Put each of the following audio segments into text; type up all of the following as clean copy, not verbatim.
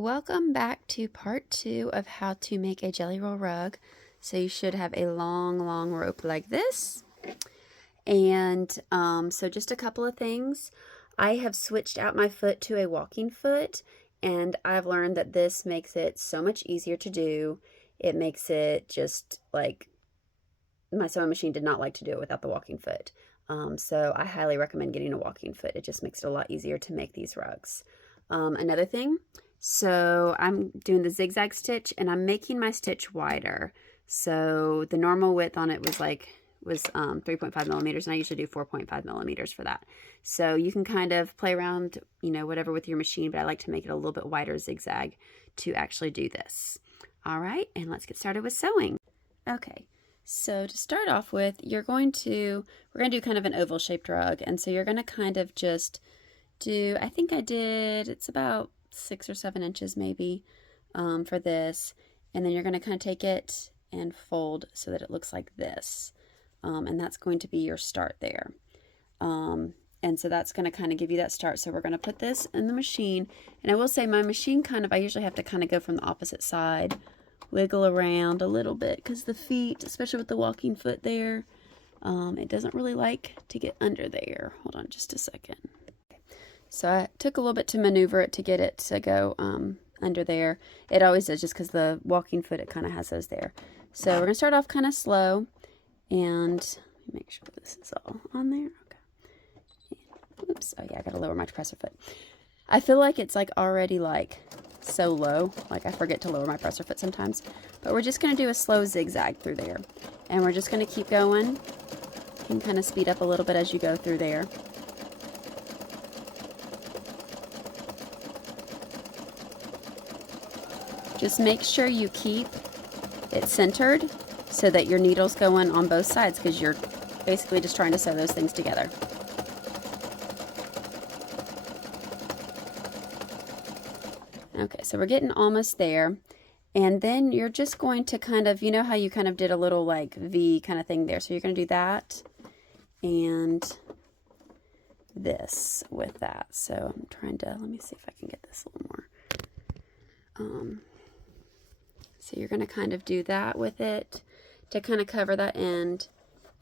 Welcome back to part 2 of how to make a jelly roll rug. So you should have a long rope like this. And so just a couple of things. I have switched out my foot to a walking foot, and I've learned that this makes it so much easier to do. It makes it just like my sewing machine did not like to do it without the walking foot. So I highly recommend getting a walking foot. It just makes it a lot easier to make these rugs. Another thing, so I'm doing the zigzag stitch and I'm making my stitch wider. So the normal width on it was 3.5 millimeters, and I usually do 4.5 millimeters for that. So you can kind of play around, whatever with your machine, but I like to make it a little bit wider zigzag to actually do this. All right, and let's get started with sewing. Okay, so to start off with, we're going to do kind of an oval shaped rug, and so you're going to kind of just do, it's about 6 or 7 inches maybe for this, and then you're going to kind of take it and fold so that it looks like this, and that's going to be your start there. And so that's going to kind of give you that start. So we're going to put this in the machine, and I will say my machine I usually have to kind of go from the opposite side, wiggle around a little bit, because the feet, especially with the walking foot there, it doesn't really like to get under there. Hold on just a second. So I took a little bit to maneuver it to get it to go under there. It always does, just because the walking foot, it kind of has those there. So we're going to start off kind of slow, and make sure this is all on there. Okay. Oops. Oh yeah, I got to lower my presser foot. I feel like it's already so low. I forget to lower my presser foot sometimes. But we're just going to do a slow zigzag through there. And we're just going to keep going. You can kind of speed up a little bit as you go through there. Just make sure you keep it centered so that your needle's going on both sides, because you're basically just trying to sew those things together. Okay, so we're getting almost there. And then you're just going to kind of, how you kind of did a little V kind of thing there. So you're going to do that and this with that. So I'm trying to, let me see if I can get this a little more. So you're going to kind of do that with it to kind of cover that end,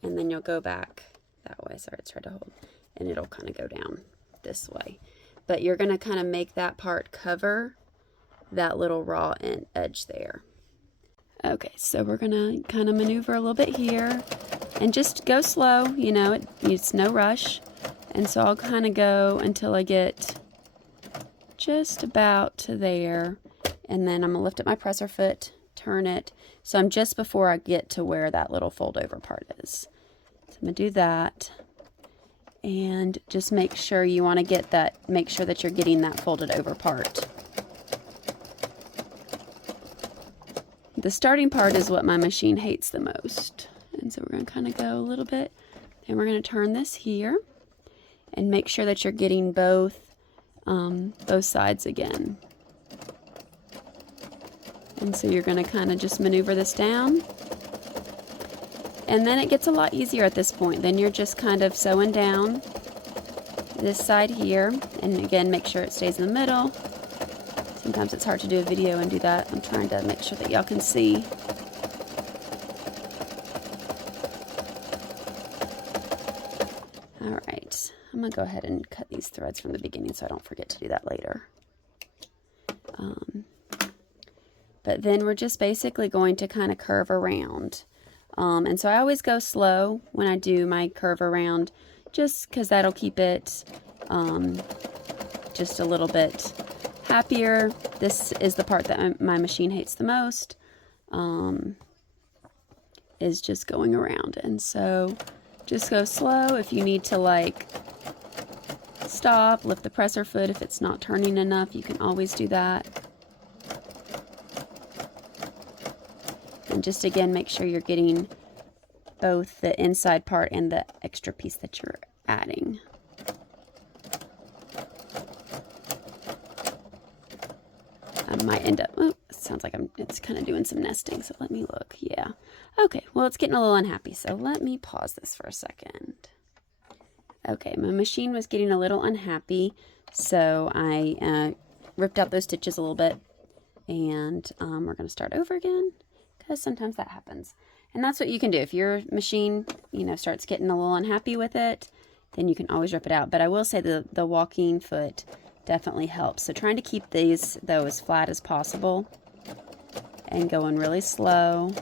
and then you'll go back that way. Sorry, it's hard to hold. And it'll kind of go down this way. But you're going to kind of make that part cover that little raw edge there. Okay, so we're going to kind of maneuver a little bit here and just go slow. It's no rush. And so I'll kind of go until I get just about to there. And then I'm going to lift up my presser foot, turn it. So I'm just before I get to where that little fold over part is. So I'm going to do that. And just make sure you want to get that, make sure that you're getting that folded over part. The starting part is what my machine hates the most. And so we're going to kind of go a little bit. And we're going to turn this here. And make sure that you're getting both sides again. And so you're going to kind of just maneuver this down. And then it gets a lot easier at this point. Then you're just kind of sewing down this side here. And again, make sure it stays in the middle. Sometimes it's hard to do a video and do that. I'm trying to make sure that y'all can see. All right. I'm going to go ahead and cut these threads from the beginning so I don't forget to do that later. But then we're just basically going to kind of curve around. And so I always go slow when I do my curve around, just because that'll keep it just a little bit happier. This is the part that my machine hates the most, is just going around. And so just go slow. If you need to stop, lift the presser foot if it's not turning enough, you can always do that. And just again, make sure you're getting both the inside part and the extra piece that you're adding. I might end up, oh, it sounds like it's kind of doing some nesting, so let me look. Yeah. Okay, well, it's getting a little unhappy, so let me pause this for a second. Okay, my machine was getting a little unhappy, so I ripped out those stitches a little bit. And we're going to start over again because sometimes that happens. And that's what you can do. If your machine, you know, starts getting a little unhappy with it, then you can always rip it out. But I will say the walking foot definitely helps. So trying to keep these, though, as flat as possible and going really slow.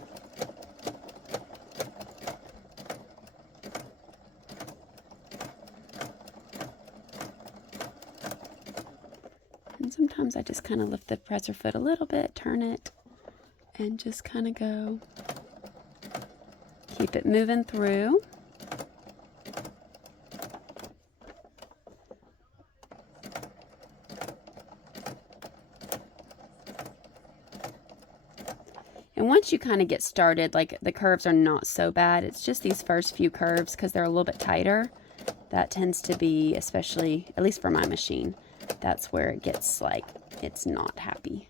And sometimes I just kind of lift the presser foot a little bit, turn it, and just kind of go. Keep it moving through. And once you kind of get started, like the curves are not so bad. It's just these first few curves because they're a little bit tighter. That tends to be, especially, at least for my machine, that's where it gets like, it's not happy.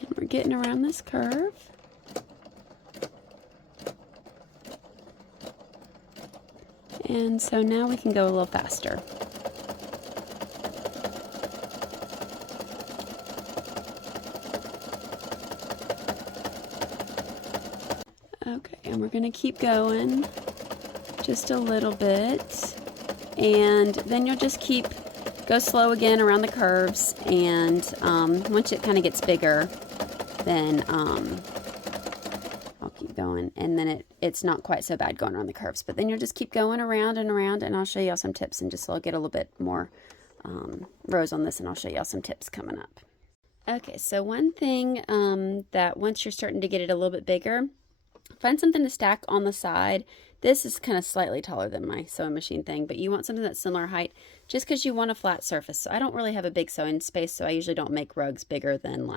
And we're getting around this curve. And so now we can go a little faster. Okay, and we're going to keep going just a little bit. And then you'll just go slow again around the curves. And once it kind of gets bigger, then I'll keep going. And then it's not quite so bad going around the curves. But then you'll just keep going around and around. And I'll show y'all some tips. And just so I'll get a little bit more rows on this. And I'll show y'all some tips coming up. Okay, so one thing that once you're starting to get it a little bit bigger, find something to stack on the side. This is kind of slightly taller than my sewing machine thing, but you want something that's similar height just because you want a flat surface. So I don't really have a big sewing space, so I usually don't make rugs bigger than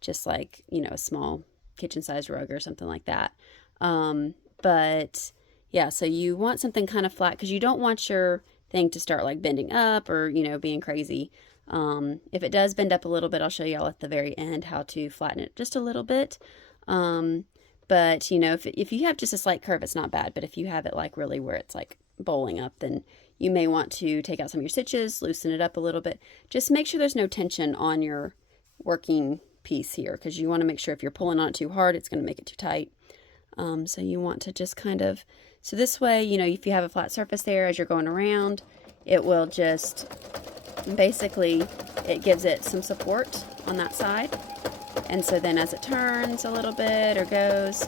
just you know, a small kitchen size rug or something like that. But yeah, so you want something kind of flat because you don't want your thing to start like bending up or, you know, being crazy. If it does bend up a little bit, I'll show y'all at the very end how to flatten it just a little bit. But, you know, if you have just a slight curve, it's not bad. But if you have it like really where it's like bowling up, then you may want to take out some of your stitches, loosen it up a little bit. Just make sure there's no tension on your working piece here because you want to make sure if you're pulling on it too hard, it's going to make it too tight. So you want to just kind of, so this way, you know, if you have a flat surface there as you're going around, it will just, basically, it gives it some support on that side. And so then as it turns a little bit or goes,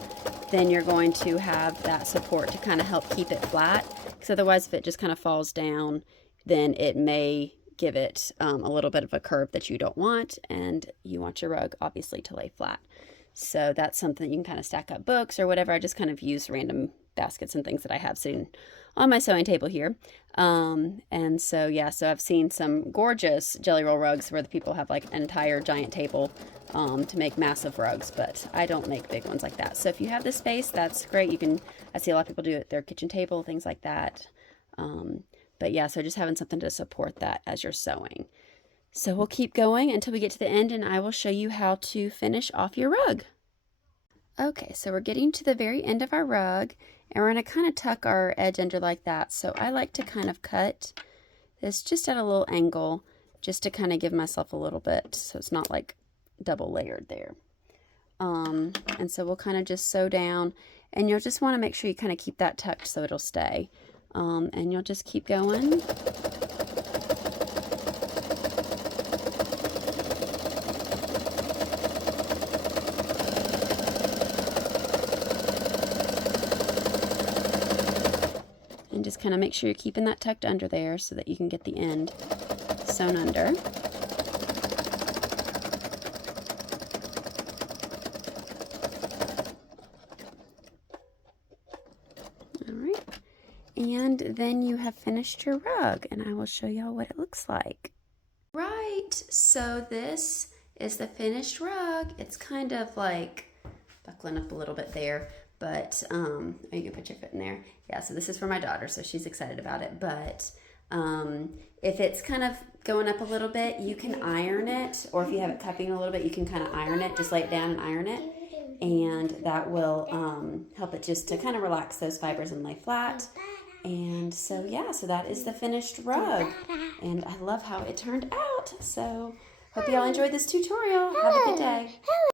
then you're going to have that support to kind of help keep it flat. Because otherwise, if it just kind of falls down, then it may give it a little bit of a curve that you don't want. And you want your rug, obviously, to lay flat. So that's something you can kind of stack up books or whatever. I just kind of use random baskets and things that I have sitting on my sewing table here. And so, yeah, so I've seen some gorgeous Jelly Roll rugs where the people have like an entire giant table to make massive rugs, but I don't make big ones like that. So if you have the space, that's great. You can, I see a lot of people do it at their kitchen table, things like that. But yeah, so just having something to support that as you're sewing. So we'll keep going until we get to the end and I will show you how to finish off your rug. Okay, so we're getting to the very end of our rug and we're going to kind of tuck our edge under like that. So I like to kind of cut this just at a little angle just to kind of give myself a little bit so it's not like double layered there. And so we'll kind of just sew down and you'll just want to make sure you kind of keep that tucked so it'll stay. And you'll just keep going. And just kind of make sure you're keeping that tucked under there so that you can get the end sewn under. Alright, and then you have finished your rug and I will show y'all what it looks like. Right, so this is the finished rug. It's kind of like buckling up a little bit there. But, oh, you can put your foot in there. Yeah, so this is for my daughter, so she's excited about it. But If it's kind of going up a little bit, you can iron it, or if you have it cupping a little bit, you can kind of iron it. Just lay it down and iron it, and that will help it just to kind of relax those fibers and lay flat. And so yeah, so that is the finished rug, and I love how it turned out. So hope you all enjoyed this tutorial. Have a good day.